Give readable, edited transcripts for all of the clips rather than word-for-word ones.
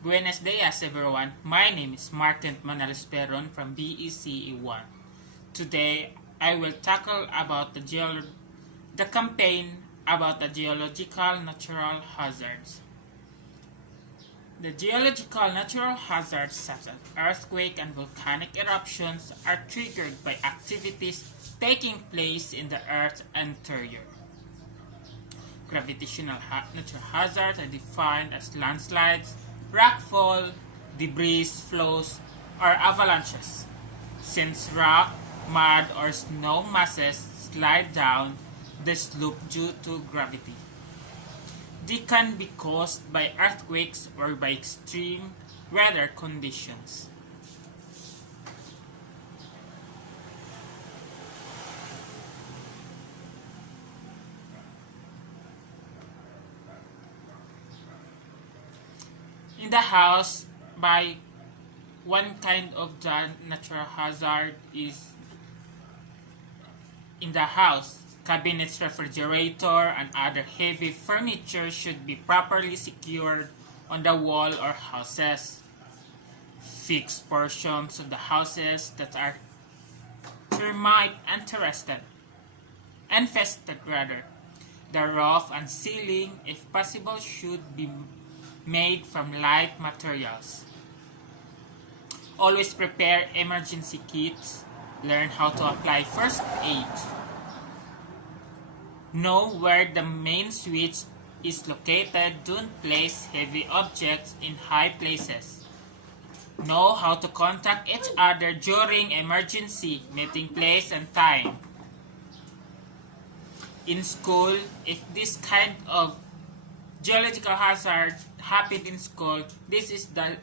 Buenos dias everyone, my name is Martin Manales Peron from BECE1. Today, I will tackle about the campaign about the geological natural hazards. The geological natural hazards such as earthquake and volcanic eruptions are triggered by activities taking place in the Earth's interior. Gravitational natural hazards are defined as landslides, rockfall, debris flows, or avalanches. Since rock, mud, or snow masses slide down the slope due to gravity, they can be caused by earthquakes or by extreme weather conditions. In the house, by one kind of the natural hazard is in the house. Cabinets, refrigerator, and other heavy furniture should be properly secured on the wall or houses. Fixed portions of the houses that are termite infested rather. The roof and ceiling, if possible, should be made from light materials. Always prepare emergency kits. Learn how to apply first aid. Know where the main switch is located. Don't place heavy objects in high places. Know how to contact each other during emergency, meeting place and time. In school, if this kind of geological hazard happened in school, this is the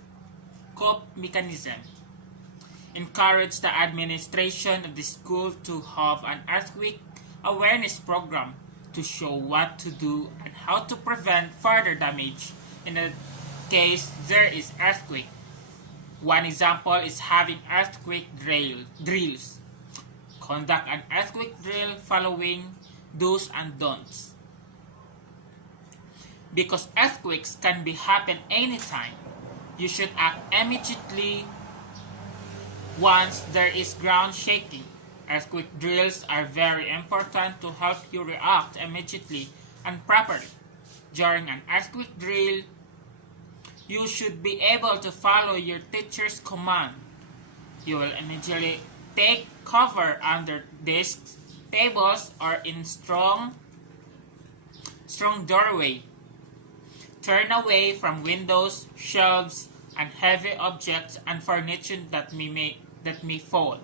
cope mechanism. Encourage the administration of the school to have an earthquake awareness program to show what to do and how to prevent further damage in the case there is earthquake. One example is having earthquake drills. Conduct an earthquake drill following do's and don'ts. Because earthquakes can be happen anytime, you should act immediately once there is ground shaking. Earthquake drills are very important to help you react immediately and properly. During an earthquake drill, you should be able to follow your teacher's command. You will immediately take cover under desks, tables, or in strong doorway. Turn away from windows, shelves, and heavy objects and furniture that may fall.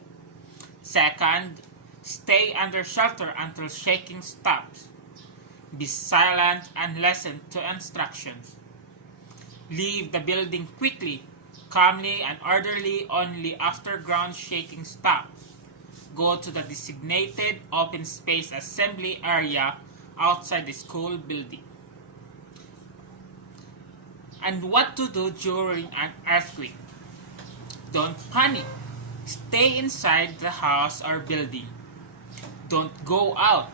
Second, stay under shelter until shaking stops. Be silent and listen to instructions. Leave the building quickly, calmly, and orderly only after ground shaking stops. Go to the designated open space assembly area outside the school building. And what to do during an earthquake. Don't panic. Stay inside the house or building. Don't go out.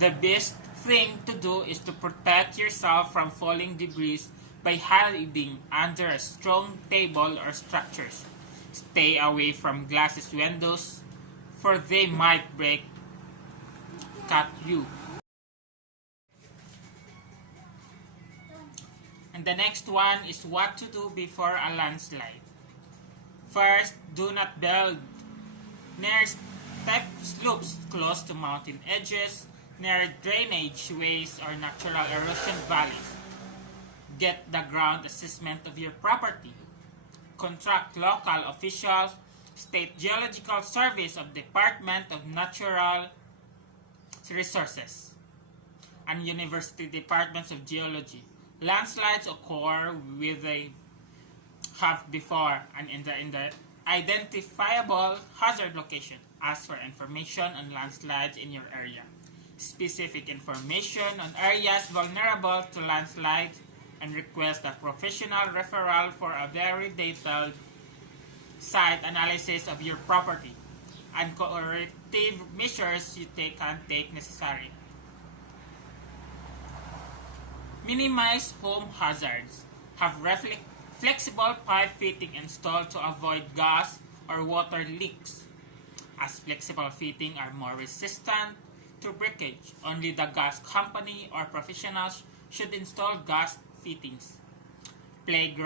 The best thing to do is to protect yourself from falling debris by hiding under a strong table or structures. Stay away from glass windows, for they might break, cut you. And the next one is what to do before a landslide. First, do not build near steep slopes close to mountain edges, near drainage ways or natural erosion valleys. Get the ground assessment of your property. Contract local officials, State Geological Service of Department of Natural Resources, and University Departments of Geology. Landslides occur with a have before and in the identifiable hazard location. Ask for information on landslides in your area. Specific information on areas vulnerable to landslides and request a professional referral for a very detailed site analysis of your property and corrective measures you can take necessary. Minimize home hazards. Have flexible pipe fitting installed to avoid gas or water leaks, as flexible fitting are more resistant to breakage. Only the gas company or professionals should install gas fittings. Plant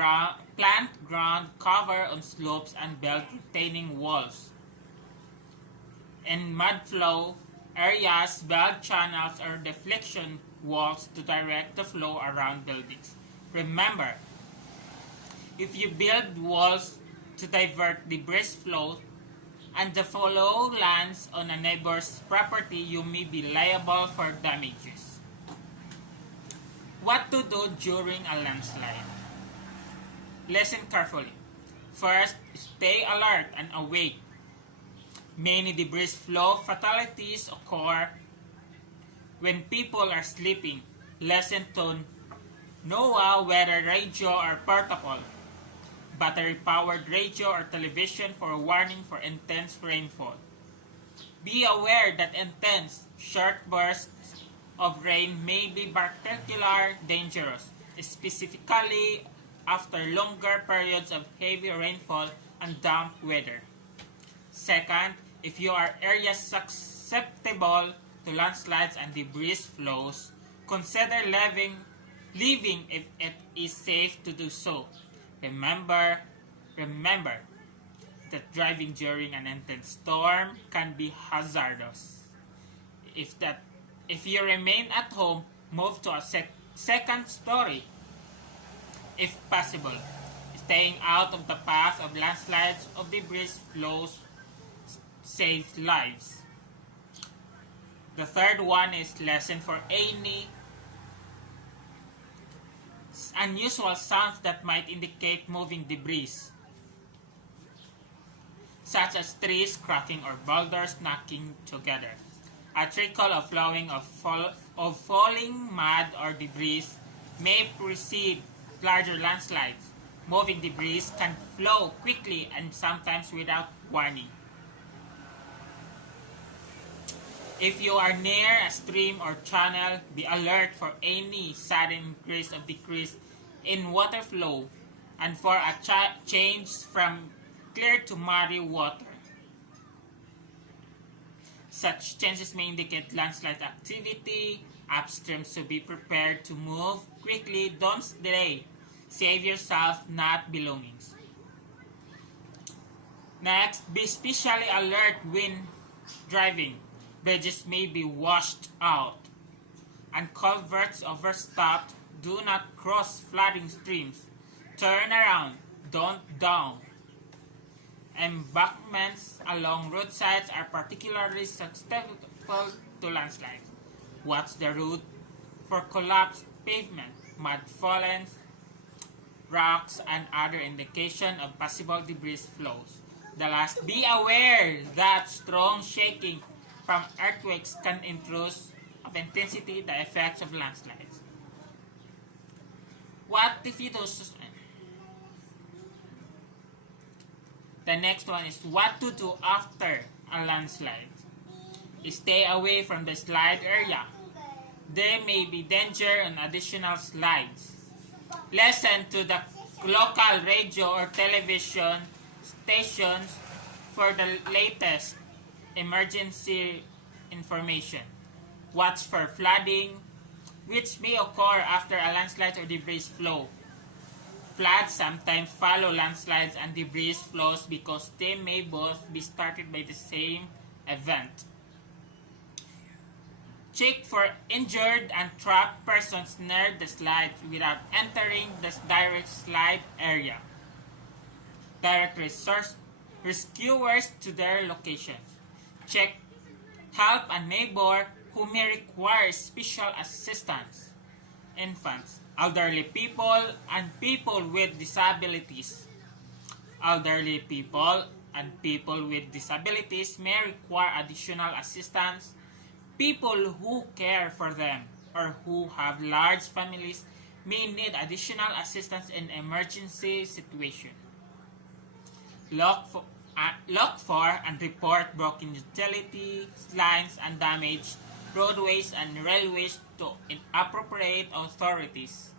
ground cover on slopes and belt retaining walls. In mudflow areas, belt channels or deflection walls to direct the flow around buildings. Remember, if you build walls to divert debris flow and the flow lands on a neighbor's property, you may be liable for damages. What to do during a landslide? Listen carefully. First, stay alert and awake. Many debris flow fatalities occur when people are sleeping. Listen to NOAA weather radio or portable, battery-powered radio or television for warning for intense rainfall. Be aware that intense, short bursts of rain may be particularly dangerous, specifically after longer periods of heavy rainfall and damp weather. Second, if you are areas susceptible to landslides and debris flows, consider leaving if it is safe to do so. Remember that driving during an intense storm can be hazardous. If you remain at home, move to a second story if possible. Staying out of the path of landslides of debris flows saves lives. The third one is listen for any unusual sounds that might indicate moving debris, such as trees cracking or boulders knocking together. A trickle of flowing of falling mud or debris may precede larger landslides. Moving debris can flow quickly and sometimes without warning. If you are near a stream or channel, be alert for any sudden increase or decrease in water flow and for a change from clear to muddy water. Such changes may indicate landslide activity upstream, so be prepared to move quickly. Don't delay. Save yourself, not belongings. Next, be especially alert when driving. Bridges may be washed out and culverts overstopped. Do not cross flooding streams. Turn around, don't down. Embankments along roadsides are particularly susceptible to landslides. Watch the route for collapsed pavement, mud fallens, rocks, and other indication of possible debris flows. The last, be aware that strong shaking from earthquakes can increase of intensity the effects of landslides. What if you do? The next one is what to do after a landslide. Stay away from the slide area. There may be danger on additional slides. Listen to the local radio or television stations for the latest emergency information. Watch for flooding, which may occur after a landslide or debris flow. Floods sometimes follow landslides and debris flows because they may both be started by the same event. Check for injured and trapped persons near the slide without entering the direct slide area. Direct rescuers to their locations. Help a neighbor who may require special assistance. Infants, elderly people, and people with disabilities. Elderly people and people with disabilities may require additional assistance. People who care for them or who have large families may need additional assistance in emergency situations. Look for and report broken utility lines and damaged roadways and railways to appropriate authorities.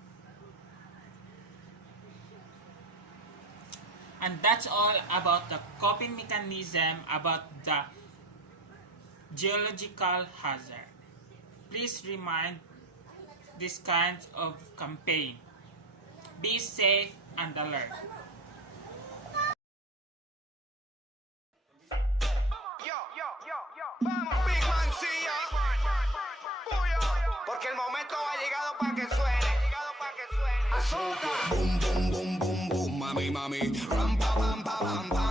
And that's all about the coping mechanism about the geological hazard. Please remind this kind of campaign. Be safe and alert. Vamos, Big Mancilla. Porque el momento ha llegado para que suene. Azúcar. Boom, boom, boom, boom, boom, mami, mami. Ram, pa, pam, pa, pam, pam.